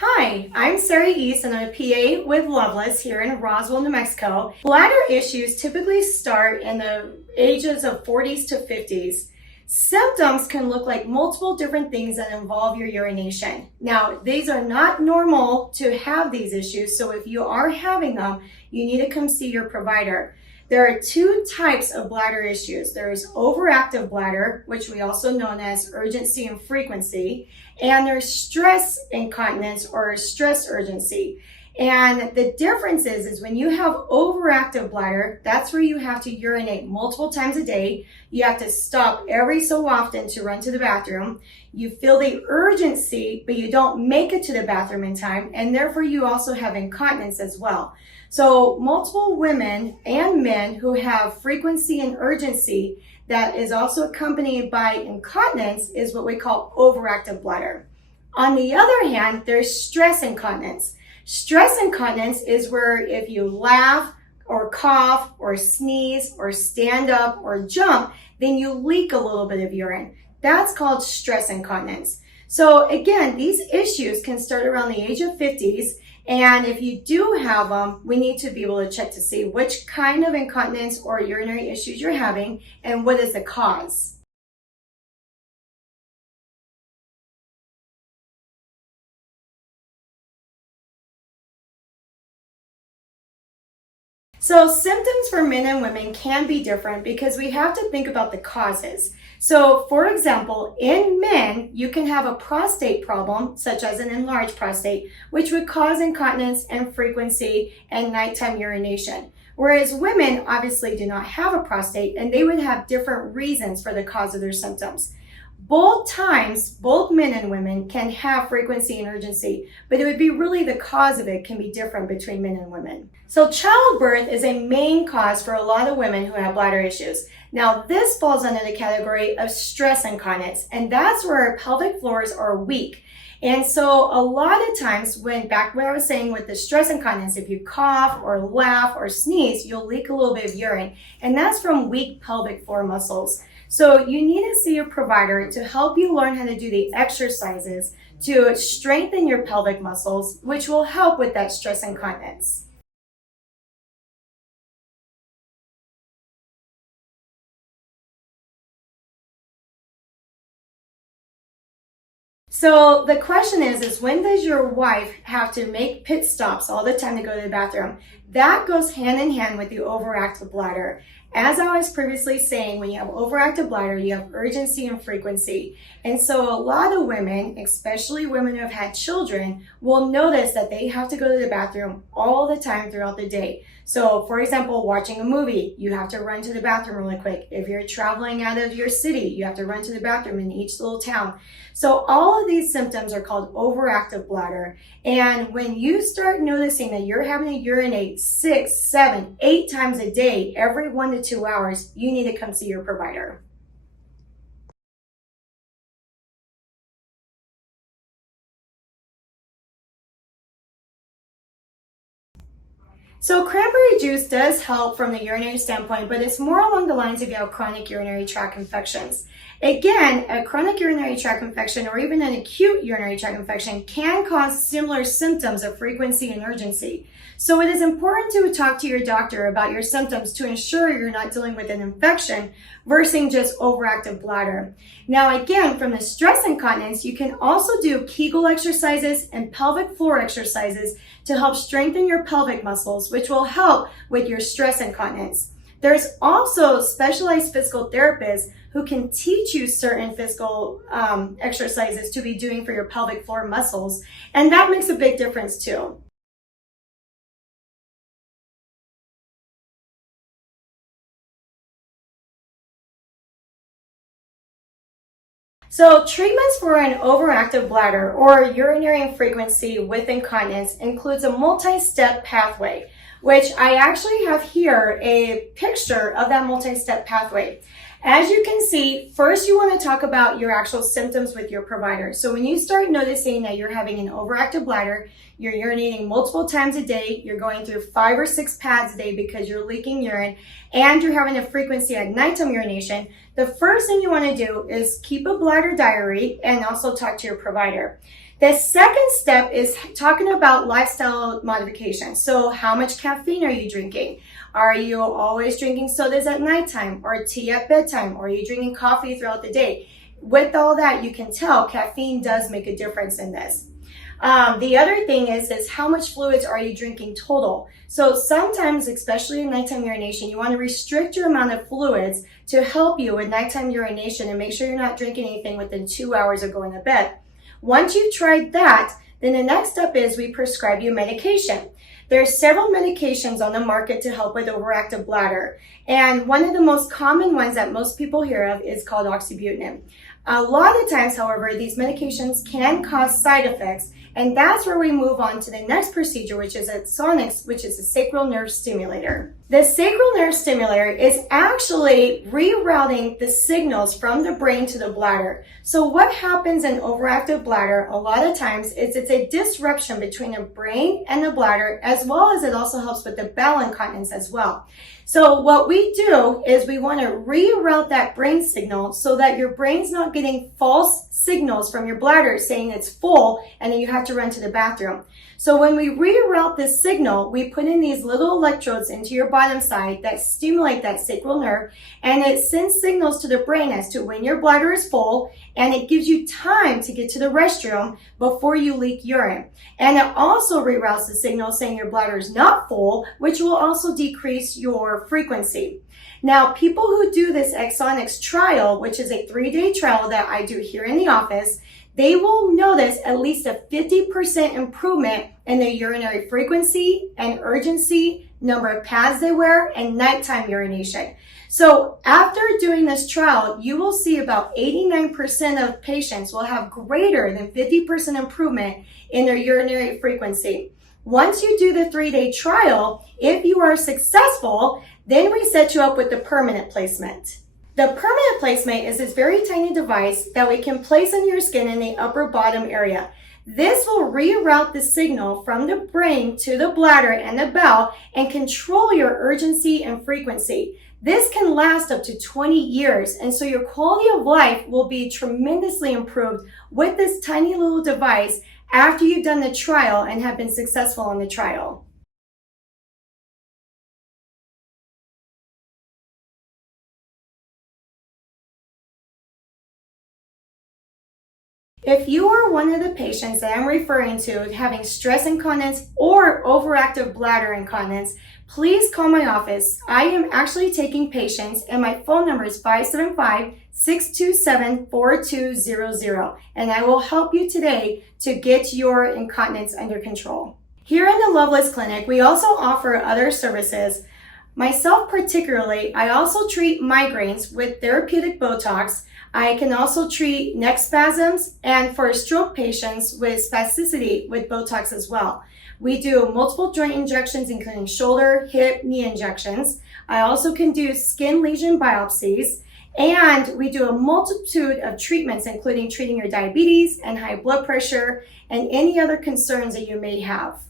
Hi, I'm Sarah East and I'm a PA with Loveless here in Roswell, New Mexico. Bladder issues typically start in the ages of 40s to 50s. Symptoms can look like multiple different things that involve your urination. Now, these are not normal to have these issues, so if you are having them, you need to come see your provider. There are two types of bladder issues. There's overactive bladder, which we also know as urgency and frequency, and there's stress incontinence or stress urgency. And the difference is when you have overactive bladder, that's where you have to urinate multiple times a day. You have to stop every so often to run to the bathroom. You feel the urgency, but you don't make it to the bathroom in time, and therefore you also have incontinence as well. So multiple women and men who have frequency and urgency that is also accompanied by incontinence is what we call overactive bladder. On the other hand, there's stress incontinence. Stress incontinence is where if you laugh or cough or sneeze or stand up or jump, then you leak a little bit of urine. That's called stress incontinence. So again, these issues can start around the age of 50s. And if you do have them, we need to be able to check to see which kind of incontinence or urinary issues you're having and what is the cause. So symptoms for men and women can be different because we have to think about the causes. So for example, in men, you can have a prostate problem, such as an enlarged prostate, which would cause incontinence and frequency and nighttime urination. Whereas women obviously do not have a prostate and they would have different reasons for the cause of their symptoms. Both times, both men and women can have frequency and urgency, but it would be really the cause of it can be different between men and women. So childbirth is a main cause for a lot of women who have bladder issues. Now this falls under the category of stress incontinence, and that's where our pelvic floors are weak. And so a lot of times back when I was saying with the stress incontinence, if you cough or laugh or sneeze, you'll leak a little bit of urine, and that's from weak pelvic floor muscles. So you need to see a provider to help you learn how to do the exercises to strengthen your pelvic muscles, which will help with that stress incontinence. So the question is when does your wife have to make pit stops all the time to go to the bathroom? That goes hand in hand with the overactive bladder. As I was previously saying, when you have overactive bladder, you have urgency and frequency. And so a lot of women, especially women who have had children, will notice that they have to go to the bathroom all the time throughout the day. So for example, watching a movie, you have to run to the bathroom really quick. If you're traveling out of your city, you have to run to the bathroom in each little town. So all of these symptoms are called overactive bladder. And when you start noticing that you're having to urinate 6, 7, 8 times a day, every 1 to 2 hours, you need to come see your provider. So cranberry juice does help from the urinary standpoint, but it's more along the lines if you have chronic urinary tract infections. Again, a chronic urinary tract infection or even an acute urinary tract infection can cause similar symptoms of frequency and urgency. So it is important to talk to your doctor about your symptoms to ensure you're not dealing with an infection versus just overactive bladder. Now again, from the stress incontinence, you can also do Kegel exercises and pelvic floor exercises to help strengthen your pelvic muscles, which will help with your stress incontinence. There's also specialized physical therapists who can teach you certain physical exercises to be doing for your pelvic floor muscles, and that makes a big difference too. So treatments for an overactive bladder or urinary frequency with incontinence includes a multi-step pathway, which I actually have here a picture of that multi-step pathway. As you can see, first you want to talk about your actual symptoms with your provider. So when you start noticing that you're having an overactive bladder, you're urinating multiple times a day, you're going through 5 or 6 pads a day because you're leaking urine, and you're having a frequency at nighttime urination, the first thing you want to do is keep a bladder diary and also talk to your provider. The second step is talking about lifestyle modification. So how much caffeine are you drinking? Are you always drinking sodas at nighttime or tea at bedtime? Or are you drinking coffee throughout the day? With all that, you can tell caffeine does make a difference in this. The other thing is how much fluids are you drinking total? So sometimes, especially in nighttime urination, you want to restrict your amount of fluids to help you with nighttime urination and make sure you're not drinking anything within 2 hours of going to bed. Once you've tried that, then the next step is we prescribe you medication. There are several medications on the market to help with overactive bladder. And one of the most common ones that most people hear of is called oxybutynin. A lot of times, however, these medications can cause side effects. And that's where we move on to the next procedure, which is Axonics, which is a sacral nerve stimulator. The sacral nerve stimulator is actually rerouting the signals from the brain to the bladder. So what happens in overactive bladder a lot of times is it's a disruption between the brain and the bladder, as well as it also helps with the bowel incontinence as well. So what we do is we want to reroute that brain signal so that your brain's not getting false signals from your bladder saying it's full and then you have to run to the bathroom. So when we reroute this signal, we put in these little electrodes into your bottom side that stimulate that sacral nerve, and it sends signals to the brain as to when your bladder is full, and it gives you time to get to the restroom before you leak urine. And it also reroutes the signal saying your bladder is not full, which will also decrease your frequency. Now, people who do this Axonics trial, which is a 3-day trial that I do here in the office, they will notice at least a 50% improvement in their urinary frequency and urgency, number of pads they wear, and nighttime urination. So after doing this trial, you will see about 89% of patients will have greater than 50% improvement in their urinary frequency. Once you do the 3-day trial, if you are successful, then we set you up with the permanent placement. The permanent placement is this very tiny device that we can place on your skin in the upper bottom area. This will reroute the signal from the brain to the bladder and the bowel and control your urgency and frequency. This can last up to 20 years, and so your quality of life will be tremendously improved with this tiny little device after you've done the trial and have been successful on the trial. If you are one of the patients that I'm referring to having stress incontinence or overactive bladder incontinence, please call my office. I am actually taking patients, and my phone number is 575-627-4200, and I will help you today to get your incontinence under control. Here in the Lovelace Clinic, we also offer other services. Myself particularly, I also treat migraines with therapeutic Botox. I can also treat neck spasms, and for stroke patients with spasticity with Botox as well. We do multiple joint injections, including shoulder, hip, knee injections. I also can do skin lesion biopsies, and we do a multitude of treatments, including treating your diabetes and high blood pressure and any other concerns that you may have.